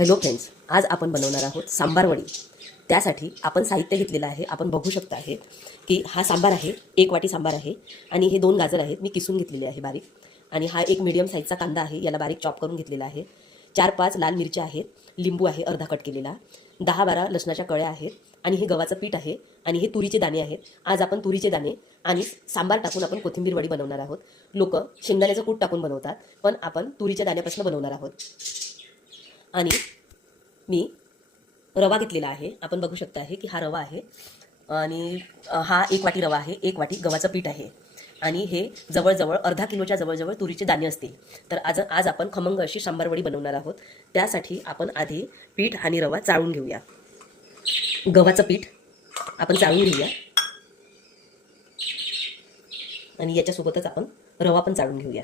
Hello friends आज आपण बनवणार आहोत सांबार वडी. त्यासाठी आपण साहित्य घेतलेलं आहे. आपण बघू शकता आहे की हा सांबार आहे एक वाटी सांबार आहे आणि हे दोन गाजर आहेत. मी किसून घेतलेले आहे बारीक. आणि हा एक मीडियम साईजचा कांदा आहे याला बारीक चॉप करून घेतलेला आहे. चार पाच लाल मिरच्या आहेत लिंबू आहे अर्धा कट केलेला. दहा बारा लसणाच्या कळ्या आहेत आणि हे गव्हाचं पीठ आहे आणि हे तुरीचे दाणे आहेत. आज आपण तुरीचे दाणे आणि सांबार टाकून आपण कोथिंबीर वडी बनवणार आहोत. लोक शेंगदाण्याचं कूट टाकून बनवतात पण आपण तुरीच्या दाण्यापासून बनवणार आहोत. आणि मी रवा घेतलेला आहे. आपण बघू शकता आहे की हा रवा आहे. आणि हा एक वाटी रवा आहे. एक वाटी गव्हाचं पीठ आहे. आणि हे जवळजवळ अर्धा किलोच्या जवळजवळ तुरीचे दाणे असतील. तर आज आज आपण खमंग अशी सांबारवडी बनवणार आहोत. त्यासाठी आपण आधी पीठ आणि रवा चाळून घेऊया. गव्हाचं पीठ आपण चाळून घेऊया. आणि याच्यासोबतच आपण रवा पण चाळून घेऊया.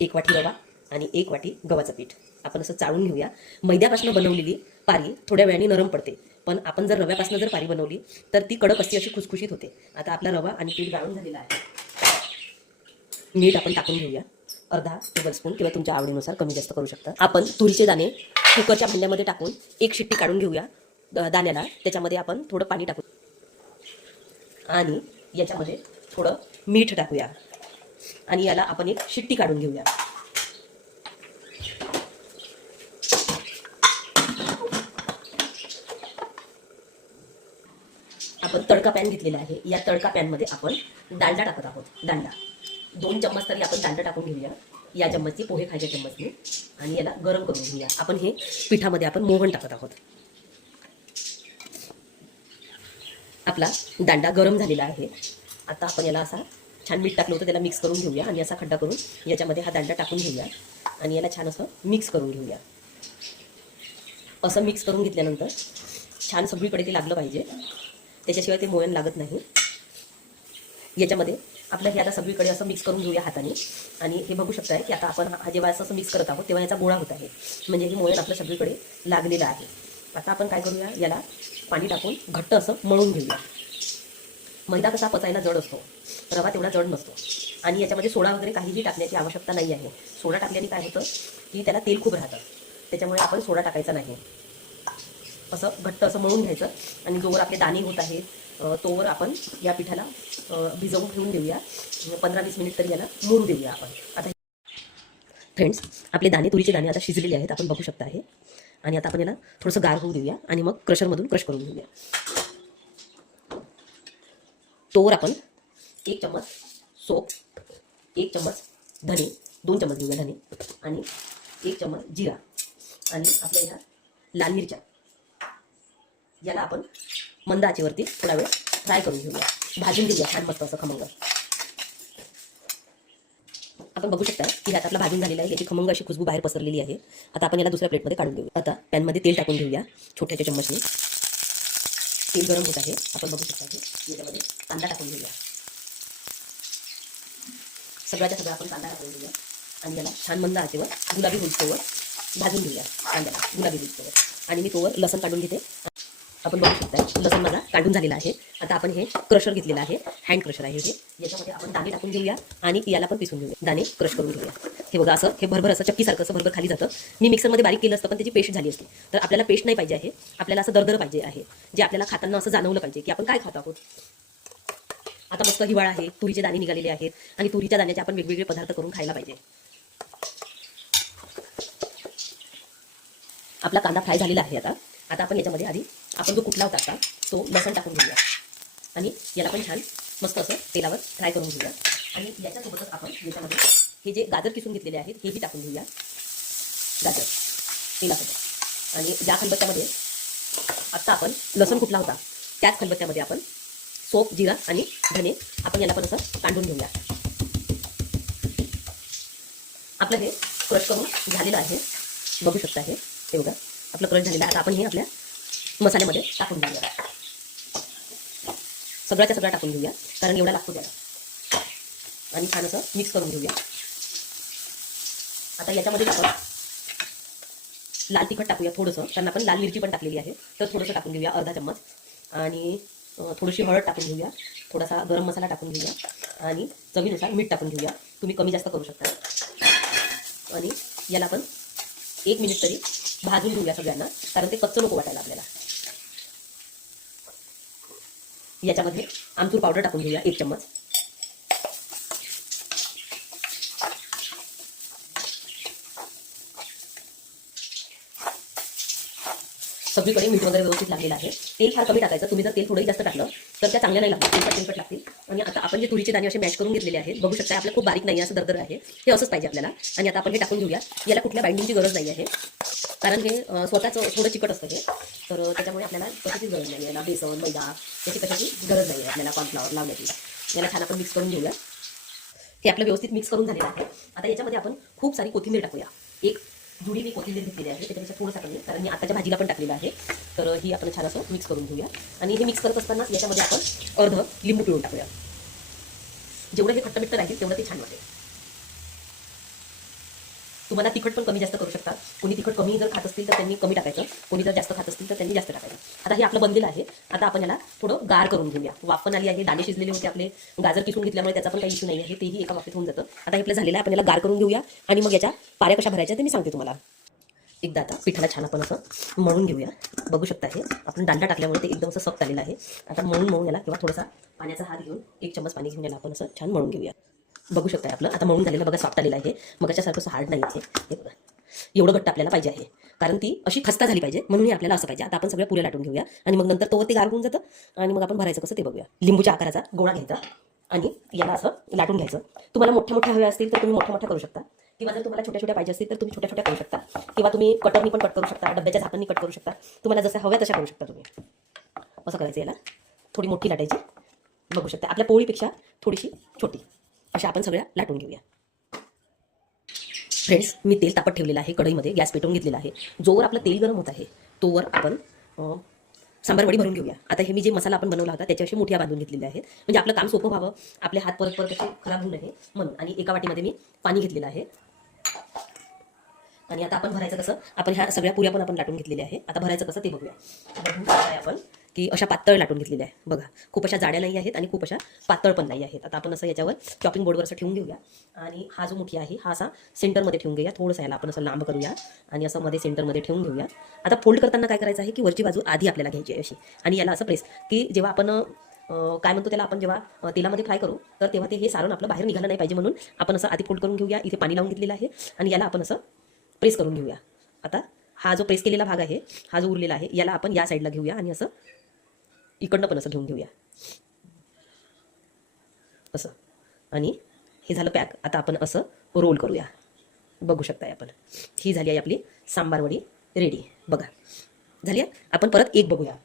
एक वाटी रवा. आणि एक वाटी गव्हाचं पीठ. आपण असं चाळून घेऊया. मैद्यापासून बनवलेली पारी थोड्या वेळाने नरम पडते. पण आपण जर रव्यापासून जर पारी बनवली तर ती कडक असते अशी खुसखुशीत होते. आता आपला रवा आणि पीठ गाळून झालेला आहे. मीठ आपण टाकून घेऊया. अर्धा टेबलस्पून किंवा तुमच्या आवडीनुसार कमी जास्त करू शकता. आपण तुरीचे दाणे कुकरच्या भांड्यामध्ये टाकून एक शिट्टी काढून घेऊया. दाण्याला. त्याच्यामध्ये आपण थोडं पाणी टाकू आणि याच्यामध्ये थोडं मीठ टाकूया. आणि याला आपण एक शिट्टी काढून घेऊया. आपण तडका पॅन घेतलेला आहे. या तडका पॅनमध्ये आपण दांडा टाकत आहोत. दांडा. दोन चम्मच तरी आपण दांडा टाकून घेऊया. या चम्मचची पोहे खायच्या चम्मचने. आणि याला गरम करून घेऊया. आपण हे पिठामध्ये आपण मोहन टाकत आहोत. आपला दांडा गरम झालेला आहे. आता आपण याला असा छान मीठ टाकलं होतं त्याला मिक्स करून घेऊया आणि असा खड्डा करून याच्यामध्ये हा दांडा टाकून घेऊया. आणि याला छान असं मिक्स करून घेऊया. असं मिक्स करून घेतल्यानंतर छान सगळीकडे ते लागलं पाहिजे. त्याच्याशिवाय ते मोयन लागत नाही. याच्यामध्ये आपलं हे आता सगळीकडे असं मिक्स करून घेऊया हाताने. आणि हे बघू शकताय की आता आपण हा जेव्हा असं मिक्स करत आहोत तेव्हा याचा गोळा होत आहे. म्हणजे हे मोयन आपलं सगळीकडे लागलेलं आहे. आता आपण काय करूया याला पाणी टाकून घट्ट असं मळून घेऊया. मैदा कसा पचायला जड असतो रवा तेवढा जड नसतो. आणि याच्यामध्ये सोडा वगैरे काहीही टाकण्याची आवश्यकता नाही आहे. सोडा टाकल्याने काय होतं की त्याला तेल खूप राहतं. त्याच्यामुळे आपण सोडा टाकायचा नाही. असं घट्ट असं मळून घ्यायचं आणि जोवर आपले दाणे होत आहेत तोवर आपण या पिठाला भिजवून ठेवून देऊया. म्हणजे पंधरा वीस मिनिट तरी याला मोरू देऊया आपण. आता फ्रेंड्स आपले दाणे तुरीचे दाणे आता शिजलेले आहेत आपण बघू शकता आहे आणि आता आपण याला थोडंसं गार होऊ देऊया आणि मग क्रशरमधून क्रश करून घेऊया. तोवर आपण एक चम्मच सोप एक चम्मच धने दोन चम्मच घेऊया धने आणि एक चम्मच जिरा. आणि आपल्या ह्या लाल मिरच्या. याला आपण मंद आचेवरती थोडा वेळ फ्राय करून घेऊया. भाजून घेऊया छान मस्त असं खमंग. आपण बघू शकता की ह्यात आपला भाजून झालेला आहे याची खमंग अशी खुशबू बाहेर पसरलेली आहे. आता आपण याला दुसऱ्या प्लेटमध्ये काढून घेऊ आता पॅनमध्ये तेल टाकून घेऊया छोट्याच्या चम्मचने. तेल गरम होत आहे. आपण बघू शकता की याच्यामध्ये कांदा टाकून घेऊया. सगळ्याच्या सगळ्या आपण कांदा टाकून घेऊया. आणि याला छान मंद आचेवर गुलाबी होईस्तोवर भाजून घेऊया कांद्याला गुलाबी होईस्तोवर आणि मी तोवर लसण काढून घेते. आपण बघू शकता. लसण माझा काढून झालेला आहे. आता आपण हे क्रशर घेतलेलं आहे. हँड क्रशर आहे हे. याच्यामध्ये आपण दाणे टाकून घेऊया आणि याला पण पिसून घेऊया. दाणे क्रश करून घेऊया. हे बघा असं हे भरभर असं चक्कीसारखं असं भरभर खाली जातं. मी मिक्सरमध्ये बारीक केलं असतं पण त्याची पेस्ट झाली असती. तर आपल्याला पेस्ट नाही पाहिजे आहे. आपल्याला असं दरदर पाहिजे आहे. जे आपल्याला खाताना असं जाणवलं पाहिजे की आपण काय खात आहोत. आता मस्त हिवाळा आहे. तुरीचे दाणे निघालेले आहेत. आणि तुरीच्या दाण्याचे आपण वेगवेगळे पदार्थ करून खायला पाहिजे. आपला कांदा फ्राय झालेला आहे आता. आता आपण याच्यामध्ये आधी आपण जो कुठला होता आता तो लसण टाकून घेऊया. आणि याला पण छान मस्त असं तेलावर फ्राय करून घेऊया. आणि याच्यासोबतच आपण याच्यामध्ये हे जे गाजर किसून घेतलेले आहेत हेही टाकून घेऊया. गाजर तेलासोबत. आणि ज्या खलबत्त्यामध्ये आत्ता आपण लसण कुठला होता त्याच खलबत्त्यामध्ये आपण सोप जिरा आणि धने आपण याला पण असं कांडून घेऊया. आपलं हे क्रश करून झालेलं आहे. बघू शकता हे एवढं बघा. आपलं क्रश झालेलं आहे. आता आपण हे आपल्या मसाल्यामध्ये टाकून घेऊया. सगळ्याच्या सगळ्या टाकून घेऊया कारण एवढा लागतो त्याला. आणि छान असं मिक्स करून घेऊया. आता याच्यामध्ये आपण लाल तिखट टाकूया थोडंसं. कारण आपण लाल मिरची पण टाकलेली आहे. तर थोडंसं टाकून घेऊया अर्धा चम्मच. आणि थोडीशी हळद टाकून घेऊया. थोडासा गरम मसाला टाकून घेऊया. आणि चवीनुसार मीठ टाकून घेऊया. तुम्ही कमी जास्त करू शकता. आणि याला आपण एक मिनिट तरी भाजून घेऊया सगळ्यांना कारण ते कच्चं नको वाटायला आपल्याला. याच्यामध्ये आमचूर पावडर टाकून घेऊया एक चम्मच. सगळीकडे मीठ वगैरे व्यवस्थित लागलेलं आहे. तेल फार कमी टाकायचं. तुम्ही जर तेल थोडंही जास्त टाकलं तर त्या चांगल्या नाही लागतात तेलकट तेलकट लागतील. आणि आता आपण जे तुरीचे दाणे असे मॅश करून घेतलेले आहेत बघू शकता आपलं खूप बारीक नाही असं दरदर आहे. हे असंच पाहिजे आपल्याला. आणि आता आपण हे टाकून घेऊया. याला कुठल्या बाइंडिंगची गरज नाही आहे. कारण हे स्वतःचं स्वतःच थोडं चिकट असतं हे. तर त्याच्यामुळे आपल्याला कशाची गरज नाही आहे. याला बेसन मैदा याची कशाची गरज नाही आहे आपल्याला कॉर्नफ्लॉवर लावण्याची. याला छान आपण मिक्स करून घेऊया. हे आपलं व्यवस्थित मिक्स करून झालेलं आहे. आता याच्यामध्ये आपण खूप सारी कोथिंबीर टाकूया. एक जुडी मी कोथिंबीर घेतलेली आहे त्याच्यापेक्षा थोडंसं कमी कारण मी आताच्या भाजीला पण टाकलेलं आहे. तर ही आपण छान असं मिक्स करून घेऊया. आणि हे मिक्स करत असताना याच्यामध्ये आपण अर्ध लिंबू पिळून टाकूया. जेवढं हे खट्टमिट्ट राहील तेवढं ते छान वाटेल. तुम्हाला तिखट पण कमी जास्त करू शकता. कोणी तिखट कमी जर खात असतील तर त्यांनी कमी टाकायचं. कोणी जर जास्त खात असतील तर त्यांनी जास्त टाकायचं. आता हे आपलं बनलेलं आहे. आता आपण याला थोडं गार करून घेऊया. वाफ आली आहे दाणे शिजलेले होते आपले. गाजर किसून घेतल्यामुळे त्याचा पण काही इश्यू नाही आहे तेही एका वाफेत होऊन जातं. आता हे आपलं झालेलं आहे. आपण याला गार करून घेऊया. आणि मग याच्या पाऱ्या कशा भरायच्या ते मी सांगते तुम्हाला. एकदा आता पिठाला छान आपण असं मळून घेऊया. बघू शकता हे. आपण दांडा टाकल्यामुळे ते एकदम असं सक्त आलेलं आहे. आता मळून मळून याला किंवा थोडासा पाण्याचा हात घेऊन एक चम्मच पाणी घेऊन याला आपण असं छान मळून घेऊया. बघू शकता आपलं. आता मळून झालेलं बघा सॉफ्ट आलेलं आहे. मगाच्यासारखं असं हार्ड नाही आहे हे बघा. एवढं घट्ट आपल्याला पाहिजे आहे. कारण ती अशी खस्ता झाली पाहिजे. म्हणूनही आपल्याला असं पाहिजे. आता आपण सगळ्या पुऱ्या लाटून घेऊया. आणि मग नंतर तो ते गार होऊन जातं. आणि मग आपण भरायचं कसं ते बघूया. लिंबूच्या आकाराचा गोळा घ्यायचा. आणि याला असं लाटून घ्यायचं. तुम्हाला मोठ्या मोठ्या हव्या असतील तर तुम्ही मोठ्या मोठ्या करू शकता. किंवा जर तुम्हाला छोट्या छोट्या पाहिजे असतील तर तुम्ही छोट्या छोट्या करू शकता. किंवा तुम्ही कटरनी पण कट करू शकता. डब्याच्या झाकणनी कट करू शकता. तुम्हाला जसं हव्या तशा करू शकता तुम्ही. असं करायचं याला. थोडी मोठी लाटायची. बघू शकता. आपल्या पोळीपेक्षा थोडीशी छोटी. अशा आपण सगळ्या लाटून घेऊया. फ्रेंड्स मी तेल तापत ठेवलेलं आहे कढईमध्ये गॅस पेटवून घेतलेला आहे. जोवर आपलं तेल गरम होत आहे तोवर आपण सांबारवडी सांबार वडी भरून घेऊया. आता हे मी जे मसाला आपण बनवला होता त्याच्याशी मोठ्या बांधून घेतलेल्या आहेत. म्हणजे आपलं काम सोपं व्हावं आपले हात परत परत कसे खराब होऊ नये म्हणून. आणि एका वाटीमध्ये मी पाणी घेतलेलं आहे. आणि आता आपण भरायचं कसं आपण ह्या सगळ्या पुऱ्या पण आपण लाटून घेतलेल्या आहे आता भरायचं कसं ते बघूया. बघून आपण. की अशा पातळ लाटून घेतलेल्या आहे बघा खूप अशा जाड्या नाही आहेत आणि खूप अशा पातळ पण नाही आहेत. आता आपण असं याच्यावर चॉपिंग बोर्डवर असं ठेवून घेऊया. आणि हा जो मुठी आहे हा असा सेंटरमध्ये ठेवून घेऊया. थोडंसं याला आपण असं लांब करूया आणि असं मध्ये सेंटरमध्ये ठेवून घेऊया. आता फोल्ड करताना काय करायचं आहे की वरची बाजू आधी आपल्याला घ्यायची आहे अशी. आणि याला असं प्रेस की जेव्हा आपण काय म्हणतो त्याला आपण जेव्हा तेलामध्ये फ्राय करू तर तेव्हा ते हे सारण आपलं बाहेर निघालं नाही पाहिजे म्हणून आपण असं आधी फोल्ड करून घेऊया. इथे पाणी लावून घेतलेलं आहे आणि याला आपण असं प्रेस करून घेऊया. आता हा जो प्रेस केलेला भाग आहे हा जो उरलेला आहे याला आपण या साईडला घेऊया आणि असं इकडनं पण असं घेऊन घेऊया. असं. आणि हे झालं पॅक. आता आपण असं रोल करूया. बघू शकताय आपण. ही झाली आहे आपली सांबार वडी रेडी. बघा. झाली आहे? आपण परत एक बघूया.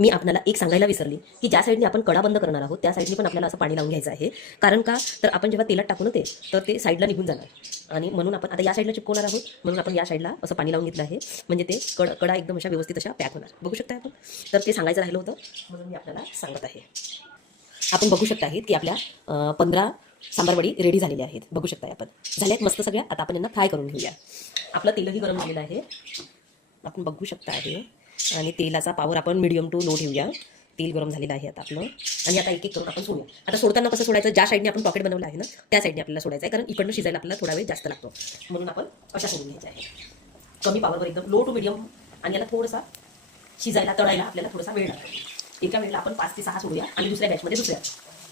मी आपल्याला एक सांगायला विसरली की ज्या साईडने आपण कडा बंद करणार आहोत त्या साईडने पण आपल्याला असं पाणी लावून घ्यायचं आहे. कारण का? तर आपण जेव्हा तेलात टाकू ना ते तर ते साईडला निघून जाणार. आणि म्हणून आपण आता या साईडला चिपकवणार आहोत. म्हणून आपण या साईडला असं पाणी लावून घेतलं आहे. म्हणजे ते कड कडा एकदम अशा व्यवस्थित अशा पॅक होणार. बघू शकता आपण? तर ते सांगायचं राहिलं होतं. म्हणून मी आपल्याला सांगत आहे. आपण बघू शकता आहेत की आपल्या पंधरा सांबारवडी रेडी झालेल्या आहेत. बघू शकताय आपण. झाल्यात मस्त सगळ्या. आता आपण यांना फ्राय करून घेऊया. आपलं तेलही गरम झालेलं आहे. आपण बघू शकता आहे आणि तेलाचा पावर आपण मिडियम टू लो ठेवूया. तेल गरम झालेलं आहे आता आपलं. आणि आता एक एक करून आपण सोडूया. आता सोडताना कसं सोडायचं? ज्या साईडने आपण पॉकेट बनवलं आहे ना त्या साईडने आपल्याला सोडायचं आहे. कारण इकडनं शिजायला आपल्याला थोडा वेळ जास्त लागतो. म्हणून आपण अशा सोडून घ्यायचं आहे कमी पावरवर एकदम लो टू मिडियम आणि याला थोडासा शिजायला तळायला आपल्याला थोडासा वेळ लागतो. एका वेळेला आपण पाच ते सहा सोडूया आणि दुसऱ्या बॅचमध्ये दुसऱ्या.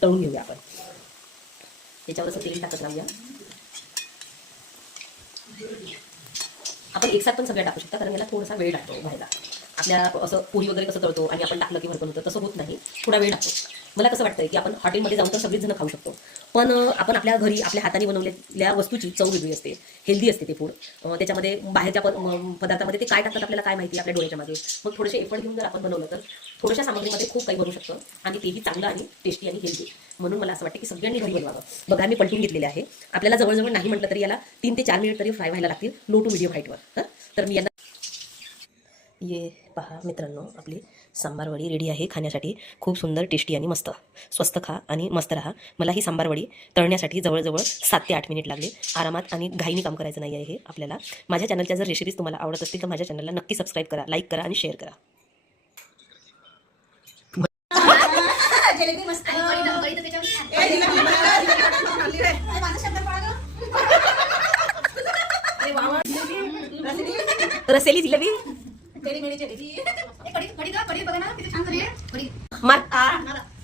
तळून घेऊया आपण. त्याच्यावर असं तेल टाकत राहूया. आपण एकसाथ पण सगळ्या टाकू शकता कारण याला थोडासा वेळ लागतो व्हायला आपल्या असं पोळी वगैरे कसं तळतो आणि आपण टाकलं की भरपूर होतं तसं होत नाही. थोडा वेळ लागतो मला कसं वाटतंय की आपण हॉटेलमध्ये जाऊन तर सगळेच जण खाऊ शकतो. पण आपण आपल्या घरी आपल्या हाताने बनवलेल्या वस्तूची चव वेगळी असते. हेल्दी असते ते फूड त्याच्यामध्ये बाहेरच्या पदार्थामध्ये ते काय टाकतात आपल्याला काय माहिती आपल्या डोळ्याच्या मागे. मग थोडेसे एफर्ट घेऊन जर आपण बनवलं तर थोड्याशा सामग्रीमध्ये खूप काही बनवू शकतं आणि तेही चांगलं आणि टेस्टी आणि हेल्दी म्हणून मला असं वाटतं की सगळ्यांनी घरी बनवावं. बघा मी पलटून घेतलेले आहे. आपल्याला जवळजवळ नाही म्हटलं तरी याला तीन ते चार मिनिट तरी फ्राय व्हायला लागतील. लो टू मिडियम हाईटवर तर मी यांना ये पहा मित्रांनो आपली सांबारवडी रेडी आहे खाण्यासाठी. खूप सुंदर टेस्टी आणि मस्त. स्वस्त खा आणि मस्त राहा. मला ही सांबारवडी तळण्यासाठी जवळजवळ सात ते आठ मिनिट लागले. आरामात आणि घाईने काम करायचं नाही आहे हे आपल्याला. माझ्या चॅनलच्या जर रेसिपीज तुम्हाला आवडत असतील तर माझ्या चॅनलला नक्की सबस्क्राईब करा लाईक करा आणि शेअर करा. तर रसेली जिलेबी? कढी बघा ना, किती छान झाली. मला